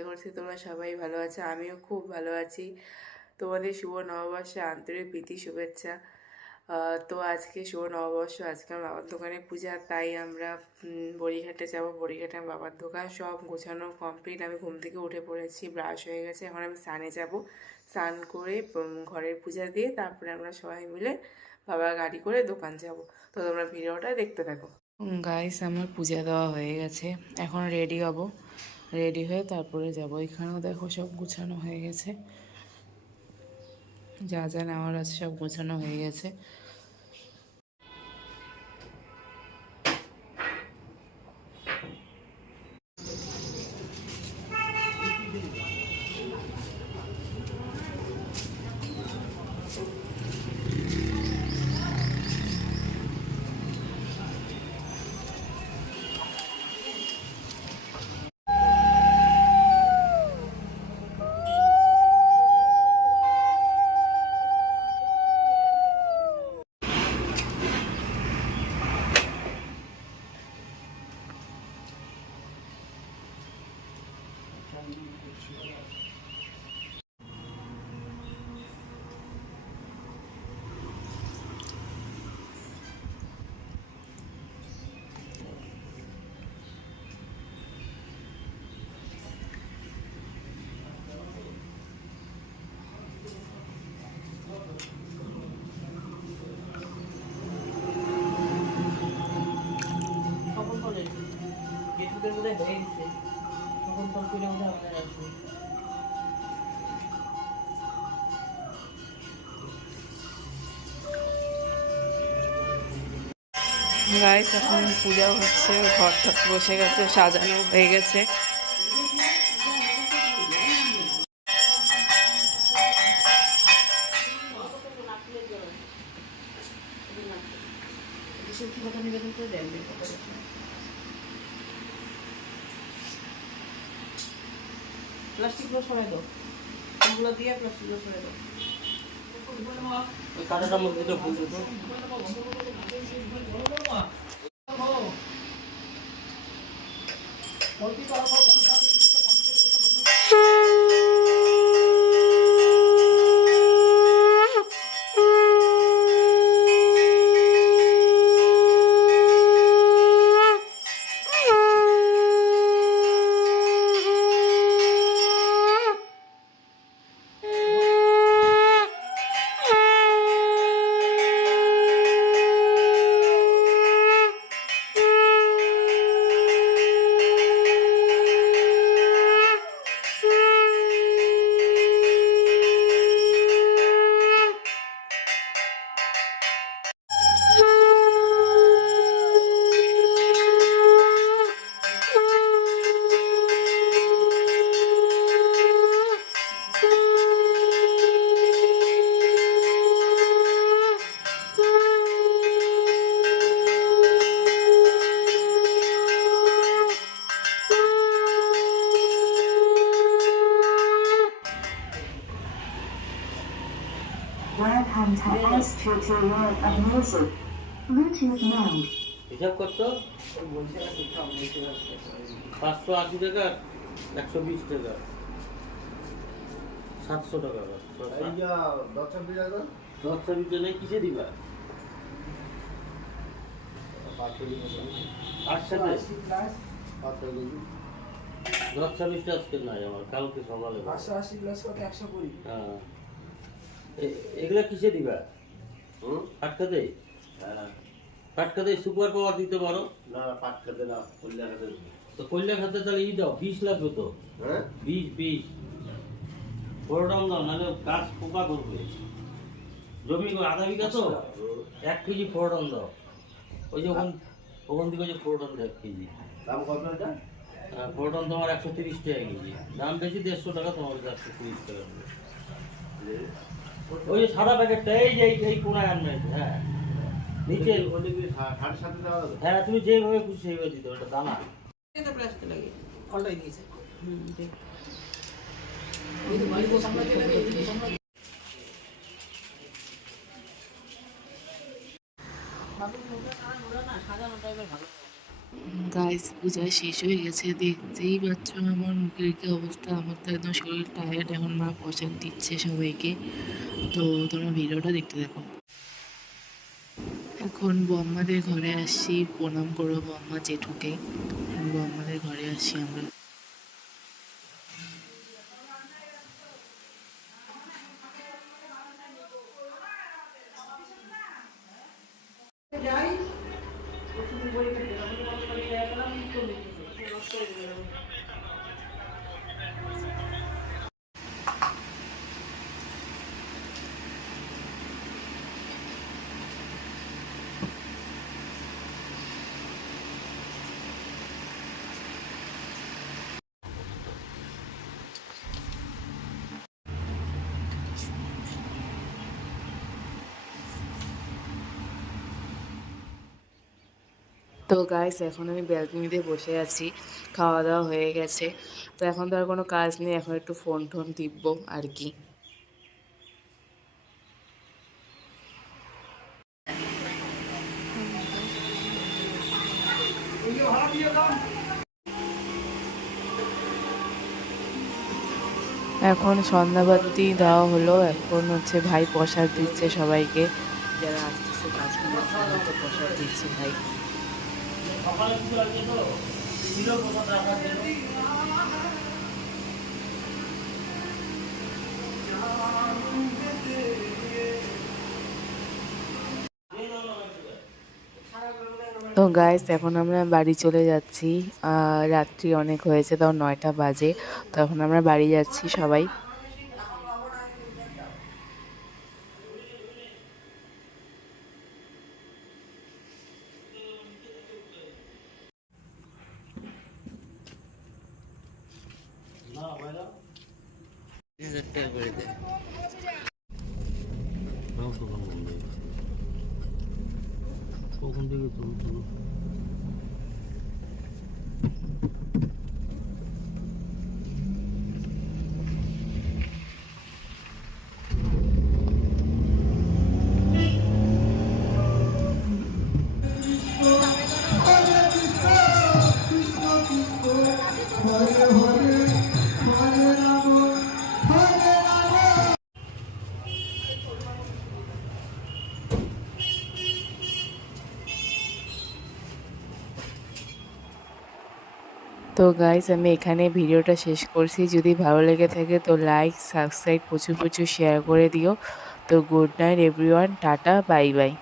আশা করছি তোমরা সবাই ভালো আছো, আমিও খুব ভালো আছি। তোমাদের শুভ নববর্ষে আন্তরিক প্রীতি শুভেচ্ছা। তো আজকে শুভ নববর্ষ, আজকে আমার বাবার দোকানে পূজা, তাই আমরা বড়িঘাটে যাব। বড়িঘাটে আমার বাবার দোকান, সব গোছানো কমপ্লিট। আমি ঘুম থেকে উঠে পড়েছি, ব্রাশ হয়ে গেছে, এখন আমি স্নানে যাব। স্নান করে ঘরের পূজা দিয়ে তারপরে আমরা সবাই মিলে বাবার গাড়ি করে দোকান যাব। তো তোমরা ভিডিওটা দেখতে থাকো। গাইস, আমার পূজা দেওয়া হয়ে গেছে, এখন রেডি হব। রেডি হয়ে তারপরে যাব। এখানেও দেখো সব গুছানো হয়ে গেছে, যা যা নেওয়ার আছে সব গোছানো হয়ে গেছে। গাইস, এখন পূজা হচ্ছে, ঘরটা বসে গেছে, সাজানো হয়ে গেছে। প্লাস্টিকগুলো সরাই দাও, এগুলো দিয়ে প্লাস্টিকগুলো সরাই দাও। কাটাটা মধ্যে তো ভুল হতো। Welcome to Institute of Music. Bluetooth mode. হিসাব করতো 580 টাকা, 120 টাকা, 700 টাকা। দশটা বিজনে কিসে দিবা? দশটা বিশটা আজকে নাই আমার, কালকে সকালে। 580 প্লাস কত? 120। হ্যাঁ, এগুলা কিসে দিবা? পাটকাতে? হ্যাঁ, পাটকাতে সুপার পাওয়ার দিতে পারো না? পাটকাতে না, কল্যাণ খাতে। তো কল্যাণ খাতে তাহলে দাও, 20 লাগবে তো। হ্যাঁ, 20 ফোরডাউন দাও, নাহলে গাছ পোকা করবে। জমি আধা বিঘা তো, 1 কেজি ফোরডাউন দাও। ওই যে ওখান থেকে যে ফোরডাউন 1 কেজি দাম কত? এটা ফোরডাউন তোমার 130 টাকা কেজি, দাম বেশি 150 টাকা, তোমার 130 টাকা। ওই যে সাদা প্যাকেটটা, এই কোনায় আনবে। হ্যাঁ, নিচে। হ্যাঁ, তুমি যেভাবে খুশি সেইভাবে দিতে, ওটা দানা লাগে অল্টাই দিয়েছে। সাজানো টাইপের ভালো। গাইস পূজা শেষ হয়ে গেছে, দেখতেই পাচ্ছ আমার মুখের কি অবস্থা। আমার তো একদম শরীর টায়ার্ড। এখন মা প্রসাদ দিচ্ছে সবাইকে, তো তোমরা ভিডিওটা দেখতে থাকো। এখন বম্মাদের ঘরে আসছি, প্রণাম করবো বম্মা জেঠুকে। এখন বম্মাদের ঘরে আসছি আমরা। তো গাইস এখন আমি ব্যালকনিতে বসে আছি, খাওয়া দাওয়া হয়ে গেছে। তো এখন তো আর কোনো কাজ নেই, এখন একটু ফোন টোন টিপবো আর কি। এখন সন্ধ্যাবাতি দেওয়া হলো, এখন হচ্ছে ভাই প্রসাদ দিচ্ছে সবাইকে, যারা আসতেছে কাস্টমার প্রসাদ দিচ্ছে ভাই। সকালে কিছু লাগছে তো ছিল প্রসাদ রাখার জন্য। তো গাইস এখন আমরা বাড়ি চলে যাচ্ছি। রাত্রি অনেক হয়েছে, তাও 9টা বাজে। তো এখন আমরা বাড়ি যাচ্ছি সবাই। না বাইরে 1000 টাকা করে দেয়। কখন থেকে তুলো তো গাইস আমি এখানে ভিডিওটা শেষ করছি। যদি ভালো লেগে থাকে তো লাইক সাবস্ক্রাইব প্রচুর প্রচুর শেয়ার করে দিও। তো good night everyone, tata bye bye.